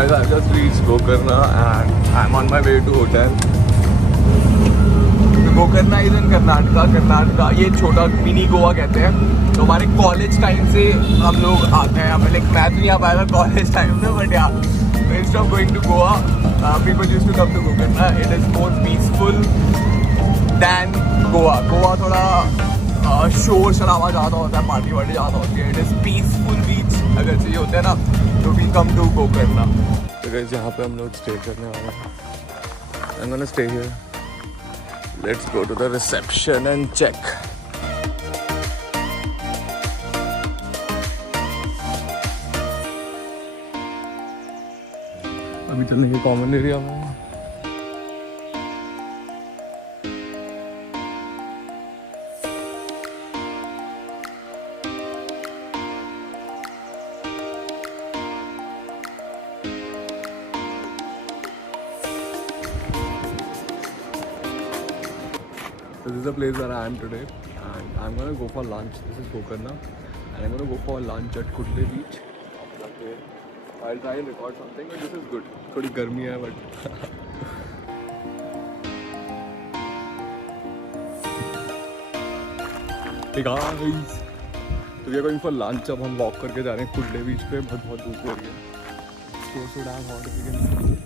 guys, I just reached Gokarna and I'm on my way to hotel. Gokarna is in Karnataka. ये छोटा mini Goa कहते हैं। तो हमारे कॉलेज टाइम से हम लोग आते हैं। हमें लाइक मैं तो नहीं आ पाया था कॉलेज टाइम में, but yeah instead of going to Goa people used to come to Gokarna. It is more peaceful than Goa. Goa थोड़ा शोर शराबा ज़्यादा होता है, पार्टी वार्टी ज़्यादा होती है। इट इज़ पीसफुल बीच अगर चाहिए होते हैं ना, तो वी कम टू गोकर्णा। तो गाइस यहाँ पे हम लोग स्टे करने वाले हैं। I'm gonna stay here. Let's go to the reception and check. अभी चलने के कॉमन एरिया में। So this is the place where I am today, and I'm gonna go for lunch. This is Gokarna, and I'm gonna go for lunch at Kudle Beach. Okay. I'll try and record something, but this is good. थोड़ी गर्मी है, but hey guys, so we are going for lunch. अब हम walk करके जा रहे हैं कुडले बीच पे। बहुत धूप हो रही है। So damn hot if you can see.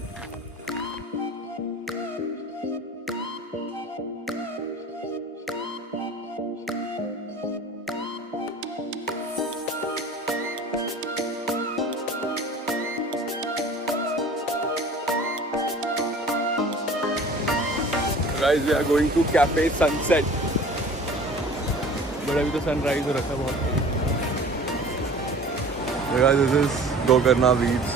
Guys, we are going to Cafe Sunset. But अभी तो sunrise हो रखा है बहुत। So guys, this is Gokarna Beach.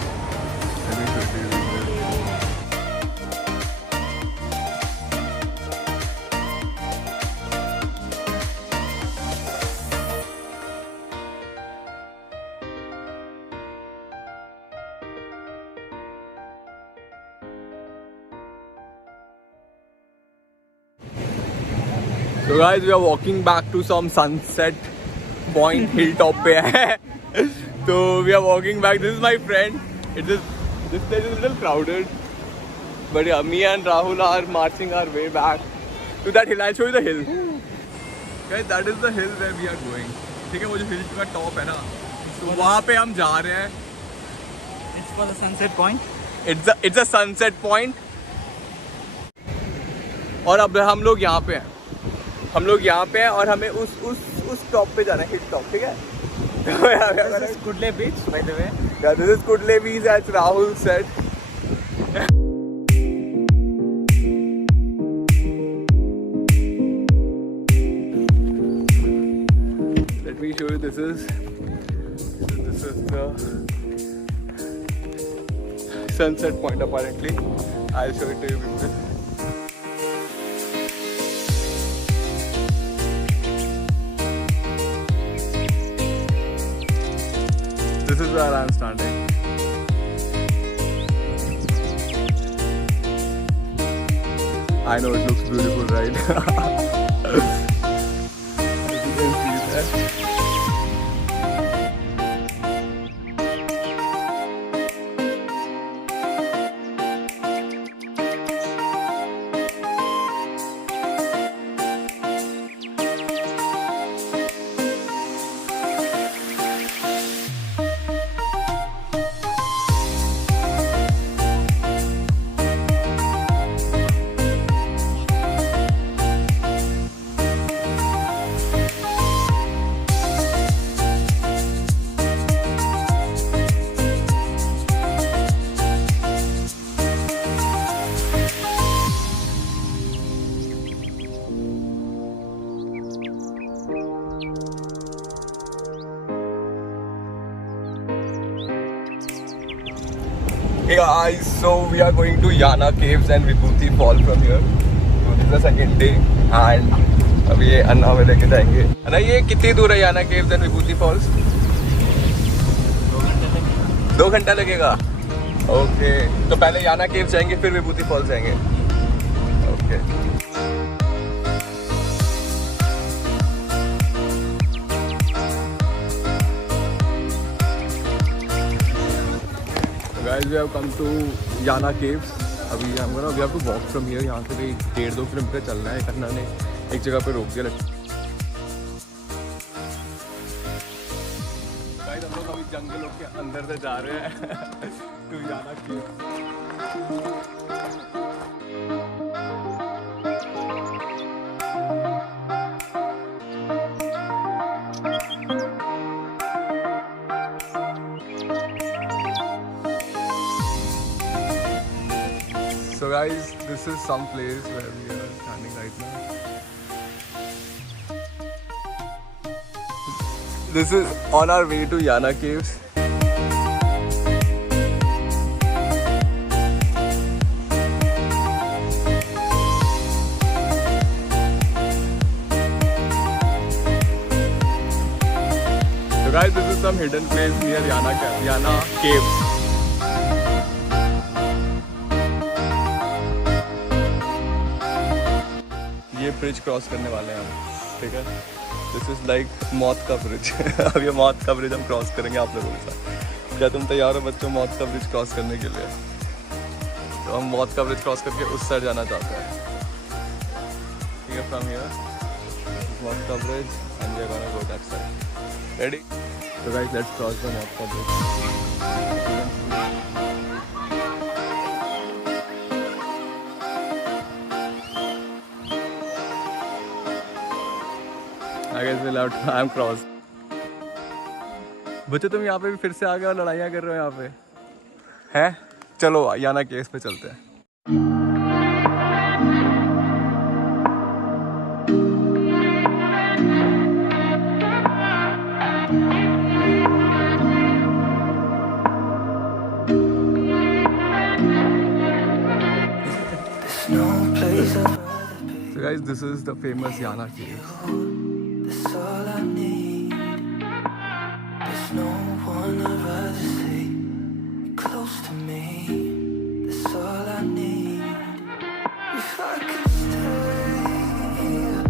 So guys, we are walking back to some sunset point hilltop पे है। So we are walking back. This is my friend. This place is a little crowded, but yeah, me and Rahul are marching our way back to that hill. I'll show you the hill. Guys, that is the hill where we are going. ठीक है, वो जो हिल का top है ना, तो वहाँ पे हम जा रहे हैं। It's for the sunset point. It's a sunset point. और अब हम लोग यहाँ पे हैं। और हमें उस टॉप पे जाना है, हिल टॉप। ठीक है। This is Kudle Beach, by the way. Yeah, this is Kudle Beach, as Rahul said. Let me show you. This is the sunset point. Apparently, I'll show it to you people. This is where I'm standing. I know it looks beautiful, right? As you can see that. Hey guys, so we are going to Yana Caves and Vibhuti Fall from here. So this is the second day and अभी ये अन्ना में लेके जाएंगे। अन्ना, ये कितनी दूर है याना caves and Vibhuti false? 2 घंटा लगेगा। ओके, तो पहले याना केव्स जाएंगे फिर विभूति फॉल्स जाएंगे। Okay. guys, we have come to Yana Caves. अभी हम लोग we have to walk from here. यहाँ से भी 1.5-2 किलोमीटर चलना है। करना ने एक जगह पे रोक दिया। गाइस हम लोग अभी जंगलों के अंदर से जा रहे हैं to Yana Caves. So guys, this is some place where we are standing right now. This is on our way to Yana Caves. So guys, this is some hidden place near Yana Caves. ये bridge cross करने वाले हैं हम, ठीक है। This is like मौत का bridge. अब ये मौत का ब्रिज हम क्रॉस करेंगे आप लोगों के साथ। क्या तुम तैयार हो बच्चों मौत का ब्रिज क्रॉस करने के लिए? तो हम मौत का ब्रिज क्रॉस करके उस साइड जाना चाहते हैं, ठीक है। फ्रॉम हियर मौत का bridge and we are gonna go that side. Ready? तो गाइस लेट्स क्रॉस द मौत का bridge. I guess we'll have to, I'm cross. बच्चों तुम यहाँ पे भी फिर से आ गए और लड़ाइयाँ कर रहे हो यहाँ पे, हैं? चलो याना केव्स पे चलते हैं। So guys, this is the famous Yana Caves. That's all I need. There's no one I'd rather see close to me. That's all I need. If I could stay here,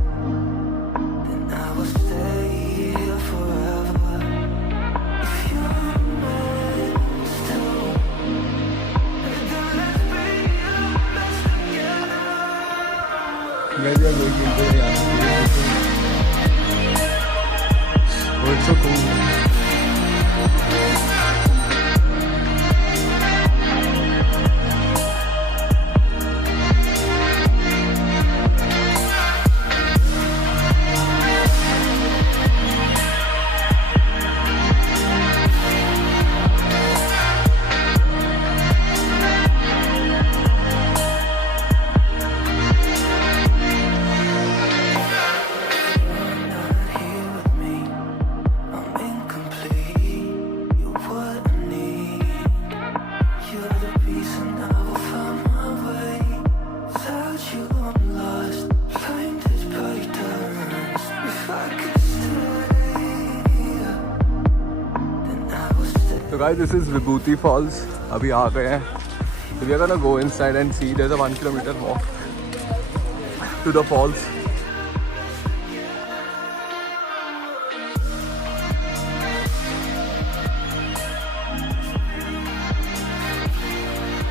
then I will stay here forever. If you're meant to, then let's be honest together. Guys, we are going into the Yana Caves. Oh, it's so cool. So guys, this is Vibhuti Falls. अभी आ गए हैं. So we are gonna go inside and see. There's a 1 kilometer walk to the falls.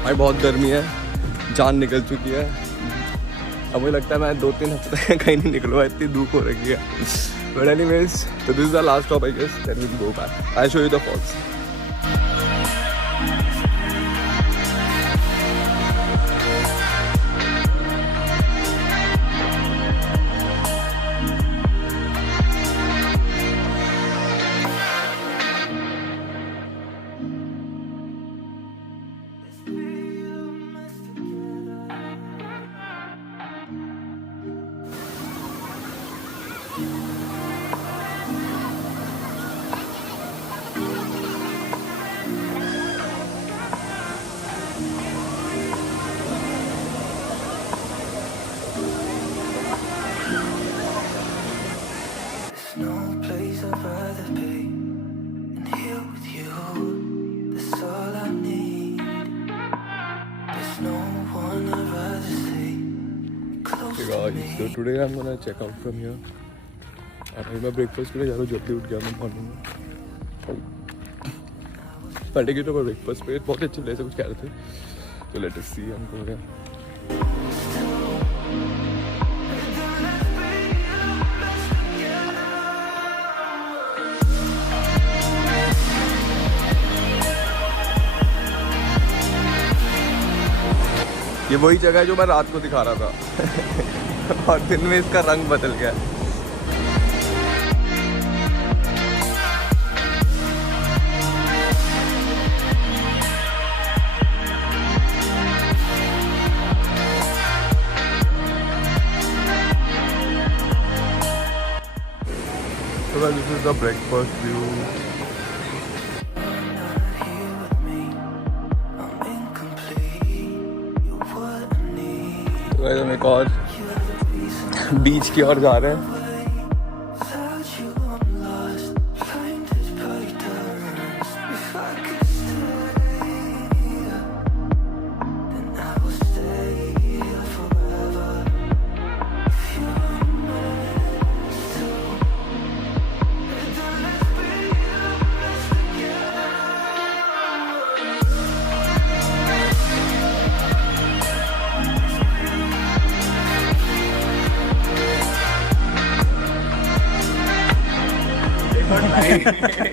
भाई बहुत गर्मी है, जान निकल चुकी है। अब मुझे लगता है मैं 2-3 हफ्ते तक कहीं नहीं निकलूँगा, इतनी धूप हो रखी है। But anyways, so this is the last stop I guess. Then we'll go back. I'll show you the falls. No place I'd rather be than here with you. That's all I need. There's no one I'd rather see close to me. So today I'm gonna check out from here. और मैं breakfast के लिए ज़्यादा जल्दी उठ गया मैं morning में। पड़ेगी तो ब्रेकफास्ट पे बहुत अच्छे प्लेस है, कुछ कह रहे थे, तो लेट अस सी हमको हो रहा है। ये वही जगह है जो मैं रात को दिखा रहा था और दिन में इसका रंग बदल गया। So this is the breakfast view. तो हम एक और बीच की ओर जा रहे हैं।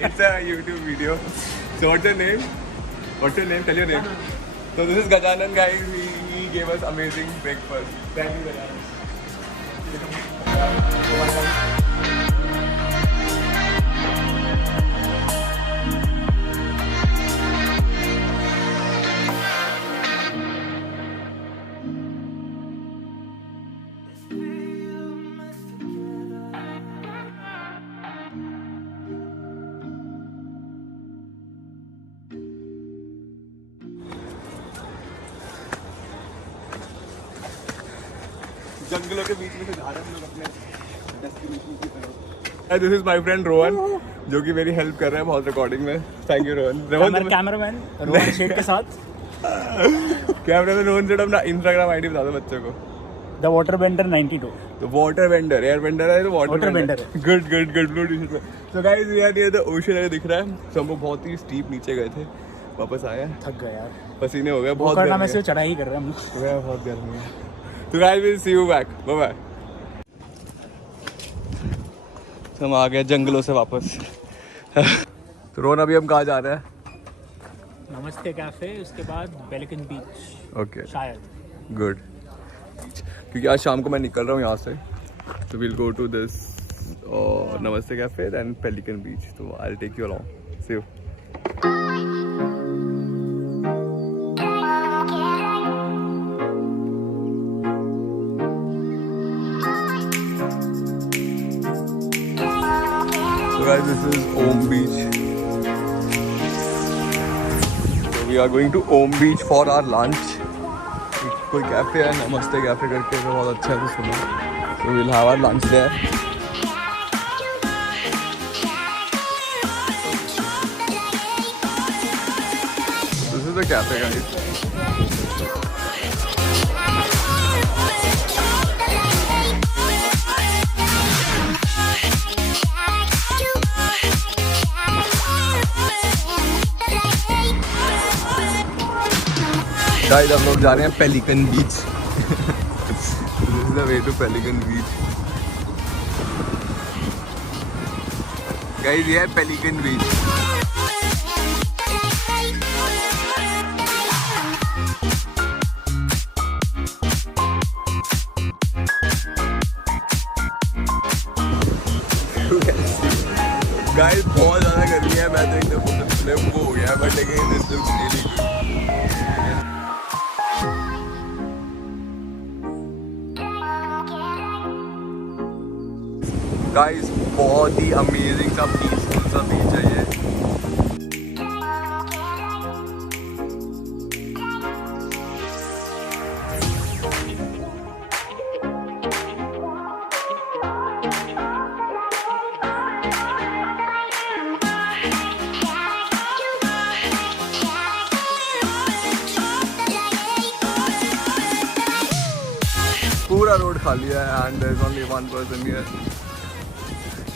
It's a YouTube video. So what's your name? What's your name? Tell your name. So this is Gajanan, guys. He gave us amazing breakfast. Thank you, Gajanan. जंगलों के बीच में से जा रहे हैं हम लोग अपने डेस्टिनेशन की तरफ। This is my friend Rohan, जो कि मेरी हेल्प कर रहा है बहुत रिकॉर्डिंग में। Thank you Rohan. Cameraman Rohan Shaikh के साथ। कैमरामैन रोहन सेठ, अपना इंस्टाग्राम आईडी बता दो बच्चों को। The water vendor 92। तो वाटर वेंडर, एयर वेंडर है तो वाटर वेंडर है। Good good good good. So guys we are near the ocean, है दिख रहा है। तो हम लोग बहुत ही स्टीप नीचे गए थे, वापस आए, थक गए यार, पसीने हो गए बहुत। करना में से चढ़ाई कर रहे हैं हम लोग, बहुत गर्मी है। तो guys will see you back, bye bye. हम आ गए जंगलों से वापस। तो रोहन अभी हम कहाँ जा रहे हैं? नमस्ते कैफे, उसके बाद पेलिकन बीच। ओके शायद। गुड, क्योंकि आज शाम को मैं निकल रहा हूँ यहाँ से, तो will go to this Namaste cafe and pelican beach. तो I will take you along, see you. So guys, this is Om Beach. So we are going to Om Beach for our lunch. कोई cafe है, नमस्ते cafe करके, तो बहुत अच्छा है, तो सुनो। So we'll have our lunch there. This is the cafe, guys. Guys हम लोग जा रहे हैं pelican beach. This is the way to pelican beach. Guys ये है पेलिकन बीच। गाइस बहुत ज़्यादा गर्मी है, मैं तो एकदम फ्लिप हो गया, बट लेकिन this looks really good. Guys बहुत ही अमेजिंग सा पीसफुल सा बीच है ये। पूरा रोड खाली है and there is only one person here.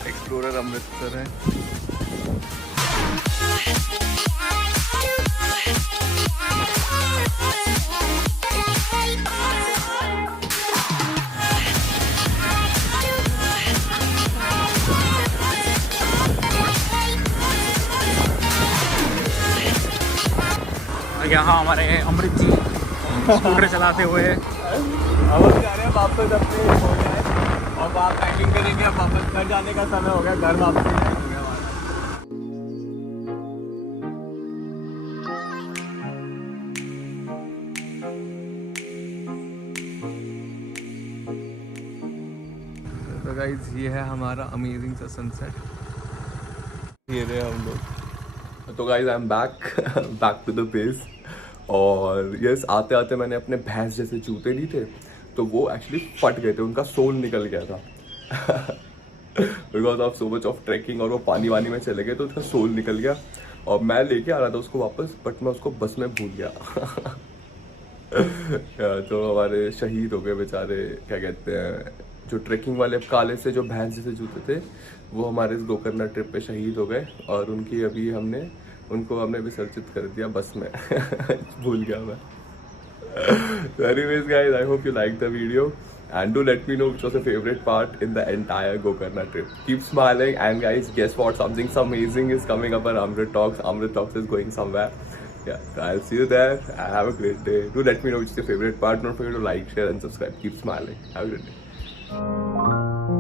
Explorer Amritsar है। यहाँ हमारे अमृत जी स्कूटर चलाते हुए अब हम जा रहे हैं वापस अपने होटल और वहाँ पैकिंग करेंगे। अब वापस घर जाने का समय हो गया, घर वापस हो गया हमारा। तो गाइस ये है हमारा अमेजिंग सा सनसेट, ये रहे हम लोग। तो guys I am back to the base. और यस, आते आते मैंने अपने भैंस जैसे जूते लिए थे, तो वो एक्चुअली फट गए थे, उनका सोल निकल गया था because of so much of trekking, और वो पानी वानी में चले गए तो उसका सोल निकल गया। और मैं लेके आ रहा था उसको वापस, बट मैं उसको बस में भूल गया तो हमारे शहीद हो गए बेचारे, क्या कहते हैं, जो ट्रैकिंग वाले काले से जो भैंस जैसे जूते थे, वो हमारे इस गोकर्णा ट्रिप पे शहीद हो गए। और उनकी अभी उनको हमने विसर्जित कर दिया बस में भूल गया मैं। Anyways guys, I hope you liked the video and do let me know which was your favorite part in the entire Gokarna trip. Keep smiling, and guys, guess what, something amazing is coming up on Amrit Talks. Amrit Talks is going somewhere. Yeah, so I'll see you there and have a great day. Do let me know which is your favorite part. Don't forget to like, share and subscribe. Keep smiling. Have a good day.